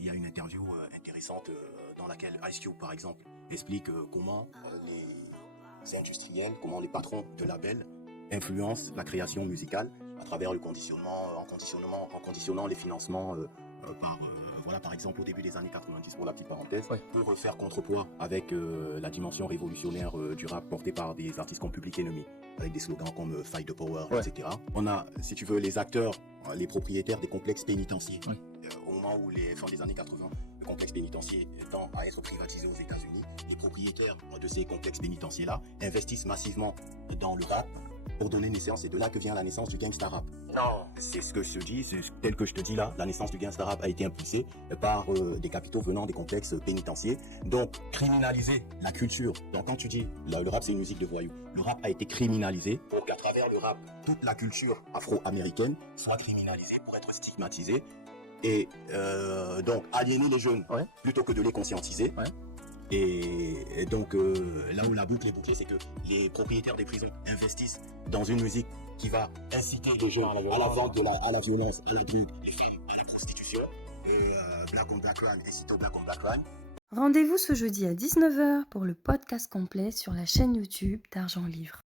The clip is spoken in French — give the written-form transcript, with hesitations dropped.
il y a une interview intéressante dans laquelle Ice Cube, par exemple, explique comment les industriels, comment les patrons de labels influencent la création musicale à travers le conditionnement, en conditionnant les financements par exemple, au début des années 90, pour la petite parenthèse, Ouais. pour faire contrepoids avec la dimension révolutionnaire du rap portée par des artistes comme Public Enemy, avec des slogans comme Fight the Power, Ouais. etc. On a, si tu veux, les acteurs, les propriétaires des complexes pénitentiaires. Ouais. Au moment où fin des années 80, le complexe pénitentiaire tend à être privatisé aux États-Unis, les propriétaires de ces complexes pénitentiaires-là investissent massivement dans le rap pour donner naissance. C'est de là que vient la naissance du gangsta rap. Non. C'est ce que je te dis, c'est tel que je te dis là, la naissance du gangsta rap a été impulsée par des capitaux venant des complexes pénitentiaires. Donc, criminaliser la culture. Donc, quand tu dis le rap c'est une musique de voyous, le rap a été criminalisé pour qu'à travers le rap, toute la culture afro-américaine soit criminalisée pour être stigmatisée. Et donc, aliéner les jeunes Ouais. plutôt que de les conscientiser. Ouais. Et donc, là où la boucle est bouclée, c'est que les propriétaires des prisons investissent dans une musique qui va inciter les jeunes à la vente, à la violence, à la drogue, les femmes, à la prostitution. Black on Black Crime, incite au Black on Black Crime. Rendez-vous ce jeudi à 19h pour le podcast complet sur la chaîne YouTube d'Argent Livre.